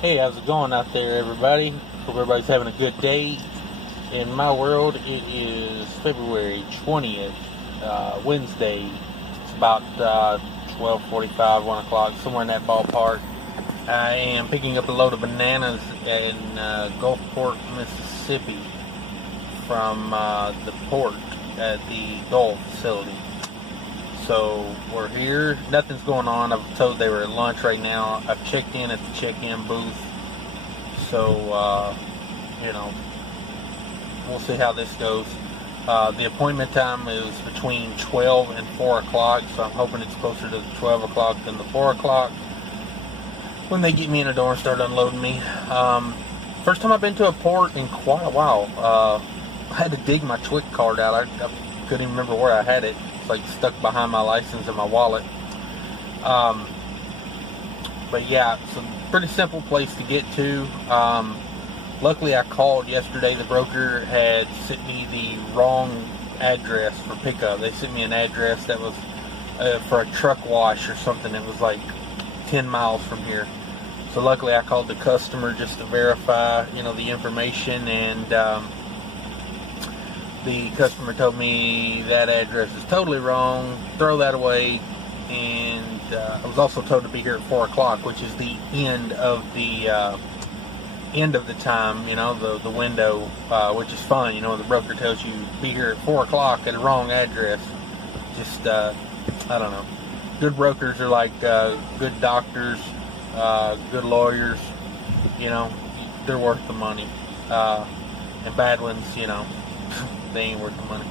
Hey, how's it going out there, everybody? Hope everybody's having a good day. In my world, it is February 20th, Wednesday. It's about 12:45, 1 o'clock, somewhere in that ballpark. I am picking up a load of bananas in Gulfport, Mississippi from the port at the Gulf facility. So we're here. Nothing's going on. I was told they were at lunch right now. I've checked in at the check-in booth. So, we'll see how this goes. The appointment time is between 12 and 4 o'clock. So I'm hoping it's closer to the 12 o'clock than the 4 o'clock when they get me in the door and start unloading me. First time I've been to a port in quite a while. I had to dig my TWIC card out. I couldn't even remember where I had it. Like stuck behind my license in my wallet. But yeah, it's a pretty simple place to get to. Luckily I called yesterday. The broker had sent me the wrong address for pickup. They sent me an address that was for a truck wash or something. It was like 10 miles from here. So luckily I called the customer just to verify, the information, and the customer told me that address is totally wrong, throw that away, and I was also told to be here at 4 o'clock, which is the end of the time, the window, which is fine. The broker tells you be here at 4 o'clock at a wrong address. Just, I don't know. Good brokers are like good doctors, good lawyers, they're worth the money. And bad ones, they ain't worth the money.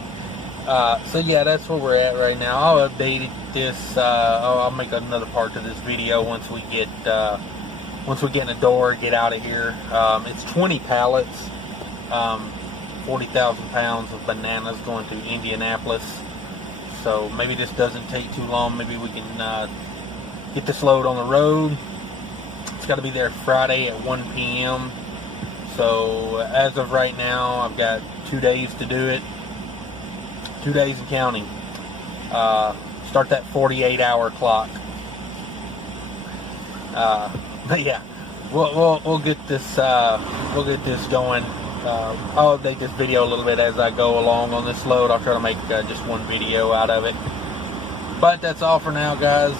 So yeah, that's where we're at right now. I'll update this. I'll make another part to this video once we get in the door, get out of here. It's 20 pallets, 40,000 pounds of bananas going to Indianapolis. So maybe this doesn't take too long. Maybe we can get this load on the road. It's got to be there Friday at 1 p.m. So as of right now, I've got 2 days to do it. 2 days and counting. Start that 48-hour clock. But yeah, we'll get this going. I'll update this video a little bit as I go along on this load. I'll try to make just one video out of it. But that's all for now, guys.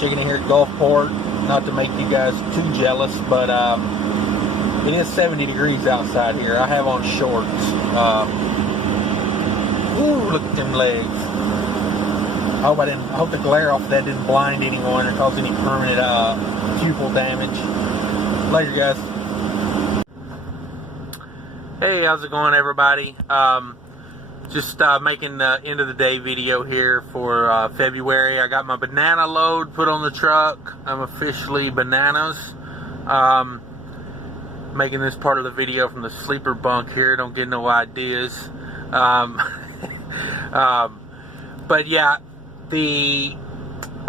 Checking in here at Gulfport. Not to make you guys too jealous, but it is 70 degrees outside here. I have on shorts. Ooh, look at them legs. I hope the glare off of that didn't blind anyone or cause any permanent pupil damage. Later, guys. Hey, how's it going, everybody? Just making the end of the day video here for February. I got my banana load put on the truck. I'm officially bananas. Making this part of the video from the sleeper bunk here. Don't get no ideas. But yeah, the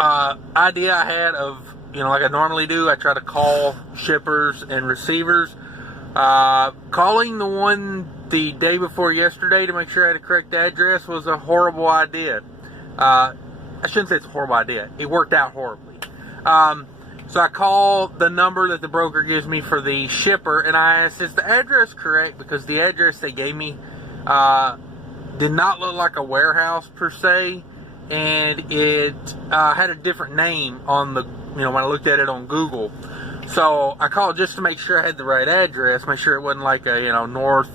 idea I had of, like I normally do, I try to call shippers and receivers. Calling the one the day before yesterday to make sure I had a correct address was a horrible idea. I shouldn't say it's a horrible idea. It worked out horribly. So I call the number that the broker gives me for the shipper, and I asked, is the address correct? Because the address they gave me did not look like a warehouse per se, and it had a different name on the, when I looked at it on Google. So I called just to make sure I had the right address, make sure it wasn't like a, north,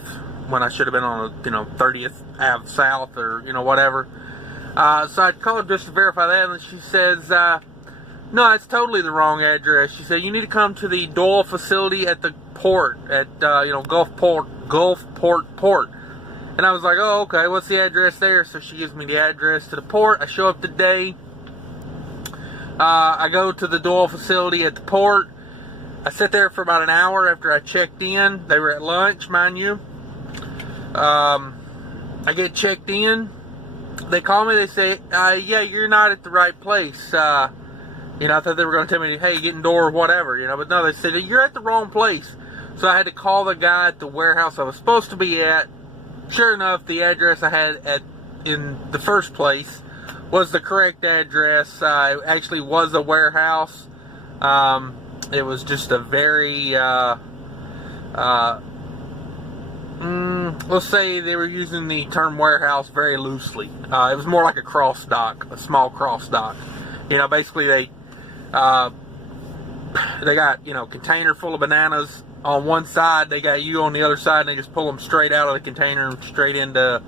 when I should have been on a, 30th Ave South or, whatever. So I called just to verify that, and she says, no, it's totally the wrong address. She said, you need to come to the Doyle facility at the port, at, Gulfport Port. And I was like, oh, okay, what's the address there? So she gives me the address to the port. I show up today. I go to the Doyle facility at the port. I sit there for about an hour after I checked in. They were at lunch, mind you. I get checked in. They call me, they say, yeah, you're not at the right place. I thought they were going to tell me, hey, get in door or whatever, but no, they said, you're at the wrong place. So I had to call the guy at the warehouse I was supposed to be at. Sure enough, the address I had in the first place was the correct address. It actually was a warehouse. It was just a very, let's say they were using the term warehouse very loosely. It was more like a cross dock, a small cross dock. You know, basically they got, you know, container full of bananas on one side, they got you on the other side, and they just pull them straight out of the container and straight into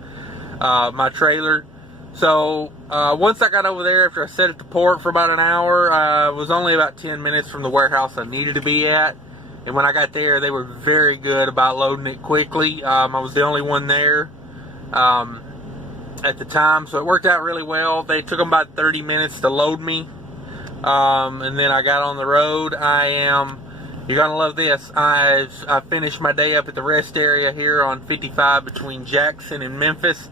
my trailer. So once I got over there, after I set at the port for about an hour, it was only about 10 minutes from the warehouse I needed to be at. And when I got there, they were very good about loading it quickly. I was the only one there at the time, so it worked out really well. They took them about 30 minutes to load me, and then I got on the road. You're gonna love this. I finished my day up at the rest area here on 55 between Jackson and Memphis.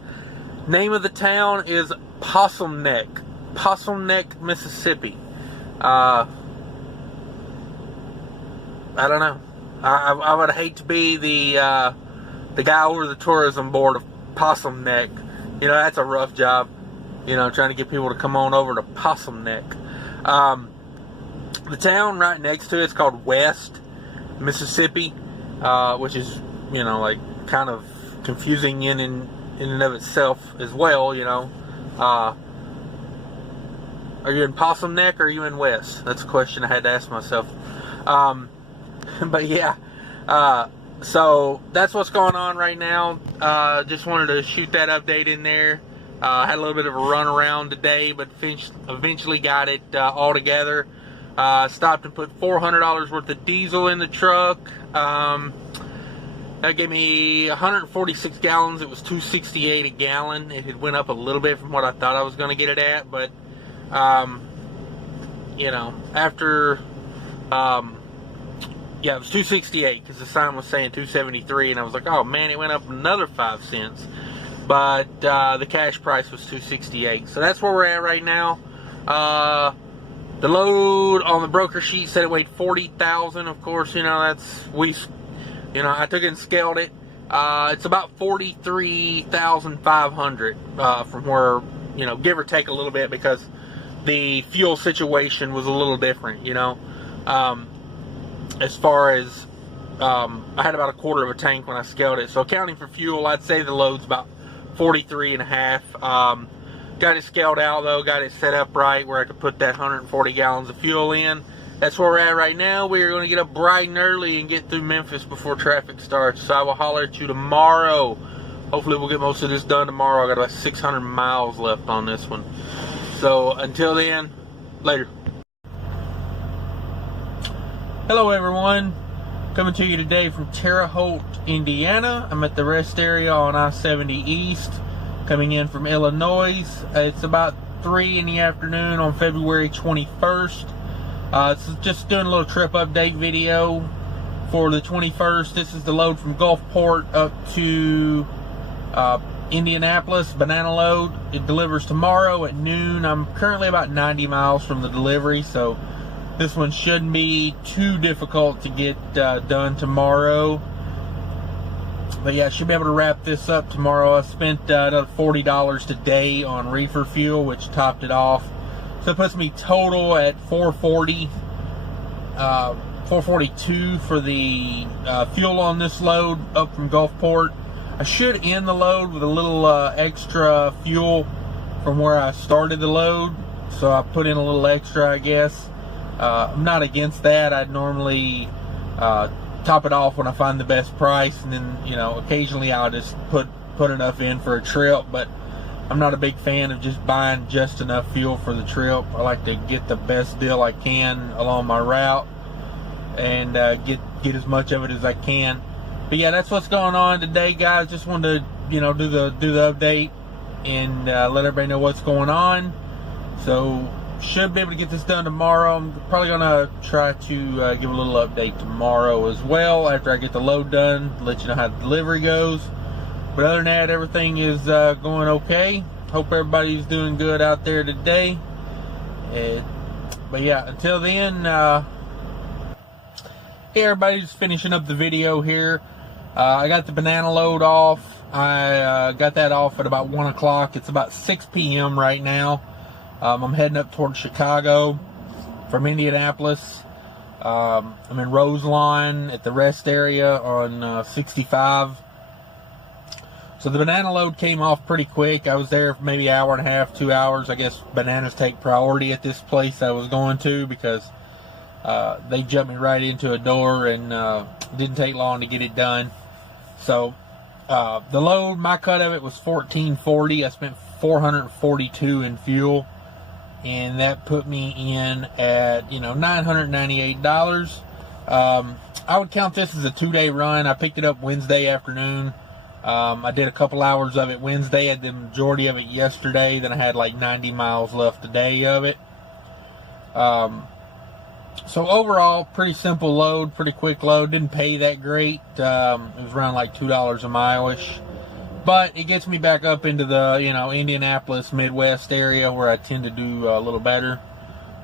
Name of the town is Possum Neck, Mississippi. I don't know. I would hate to be the guy over the tourism board of Possum Neck. You know, that's a rough job. You know, trying to get people to come on over to Possum Neck. The town right next to it's called West Mississippi, which is, you know, like kind of confusing in and of itself as well. You know, are you in Possum Neck or are you in West? That's a question I had to ask myself. But yeah, so that's what's going on right now. Just wanted to shoot that update in there. Had a little bit of a run around today, but eventually got it all together. Stopped and put $400 worth of diesel in the truck. That gave me 146 gallons. It was $2.68 a gallon. It had went up a little bit from what I thought I was going to get it at, but you know, after yeah, it was $2.68 because the sign was saying $2.73, and I was like, oh man, it went up another 5 cents. But the cash price was $2.68. So that's where we're at right now. The load on the broker sheet said it weighed 40,000. Of course, you know, I took it and scaled it. It's about 43,500 from where, you know, give or take a little bit, because the fuel situation was a little different, you know. As far as I had about a quarter of a tank when I scaled it, so accounting for fuel, I'd say the load's about 43 and a half. Got it scaled out though, got it set up right where I could put that 140 gallons of fuel in. That's where we're at right now. We're going to get up bright and early and get through Memphis before traffic starts. So I will holler at you tomorrow. Hopefully we'll get most of this done tomorrow. I got about 600 miles left on this one. So until then, later. Hello everyone, coming to you today from Terre Haute, Indiana. I'm at the rest area on I-70 East, coming in from Illinois. It's about 3 in the afternoon on February 21st. It's just doing a little trip update video for the 21st. This is the load from Gulfport up to Indianapolis, banana load. It delivers tomorrow at noon. I'm currently about 90 miles from the delivery, so this one shouldn't be too difficult to get done tomorrow. But yeah, I should be able to wrap this up tomorrow. I spent another $40 today on reefer fuel, which topped it off. So it puts me total at $442 for the fuel on this load up from Gulfport. I should end the load with a little extra fuel from where I started the load. So I put in a little extra, I guess. I'm not against that. I'd normally top it off when I find the best price, and then, you know, occasionally I'll just put enough in for a trip, but I'm not a big fan of just buying just enough fuel for the trip. I like to get the best deal I can along my route and get as much of it as I can. But yeah, that's what's going on today, guys. Just wanted to, you know, do the update and let everybody know what's going on. So should be able to get this done tomorrow. I'm probably gonna try to give a little update tomorrow as well after I get the load done, let you know how the delivery goes. But other than that, everything is going okay. Hope everybody's doing good out there today. But yeah, until then, hey everybody, just finishing up the video here. I got the banana load off. I got that off at about 1 o'clock. It's about 6 p.m. right now. I'm heading up towards Chicago from Indianapolis. I'm in Roselawn at the rest area on 65. So the banana load came off pretty quick. I was there for maybe an hour and a half, 2 hours. I guess bananas take priority at this place I was going to, because they jumped me right into a door, and didn't take long to get it done. So the load, my cut of it was $14.40. I spent $442 in fuel, and that put me in at, $998. I would count this as a 2-day run. I picked it up Wednesday afternoon. I did a couple hours of it Wednesday, had the majority of it yesterday. Then I had like 90 miles left today of it. So overall, pretty simple load, pretty quick load. Didn't pay that great. It was around like $2 a mile-ish. But it gets me back up into the, Indianapolis, Midwest area, where I tend to do a little better.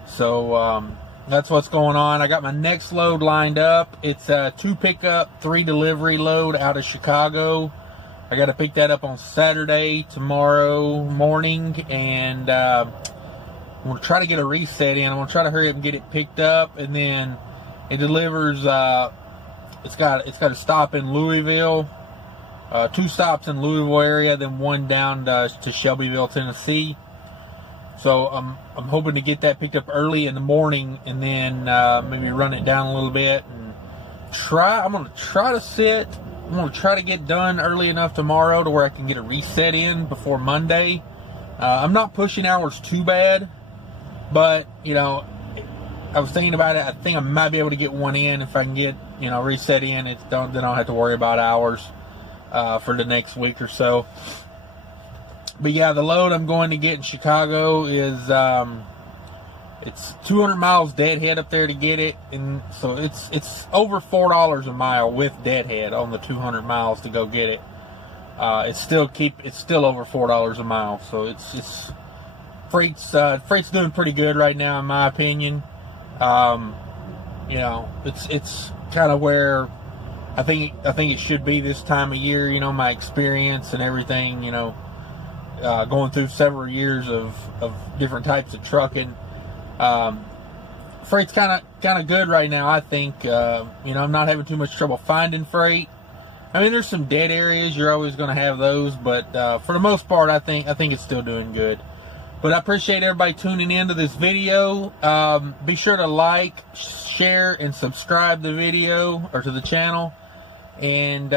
So that's what's going on. I got my next load lined up. It's a 2 pickup, 3 delivery load out of Chicago. I got to pick that up on Saturday, tomorrow morning, and I'm going to try to get a reset in. I'm going to try to hurry up and get it picked up, and then it delivers. It's got a stop in Louisville, 2 stops in Louisville area, then 1 down to Shelbyville, Tennessee. So I'm hoping to get that picked up early in the morning, and then maybe run it down a little bit and try. I'm going to try to sit. I'm going to try to get done early enough tomorrow to where I can get a reset in before Monday. I'm not pushing hours too bad, but, I was thinking about it. I think I might be able to get one in if I can get, reset in. Then I don't have to worry about hours for the next week or so. But yeah, the load I'm going to get in Chicago is, it's 200 miles deadhead up there to get it, and so it's over $4 a mile with deadhead on the 200 miles to go get it. It's still over $4 a mile, so it's freight's doing pretty good right now in my opinion. It's kind of where I think it should be this time of year. My experience and everything. Going through several years of different types of trucking. Freight's kind of good right now, I think. I'm not having too much trouble finding freight. I mean, there's some dead areas. You're always going to have those, but for the most part, I think it's still doing good. But I appreciate everybody tuning in to this video. Be sure to like, share, and subscribe the video or to the channel. And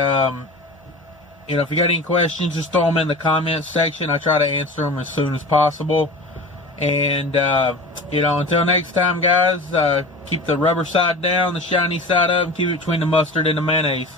if you got any questions, just throw them in the comments section. I try to answer them as soon as possible. And, until next time, guys, keep the rubber side down, the shiny side up, and keep it between the mustard and the mayonnaise.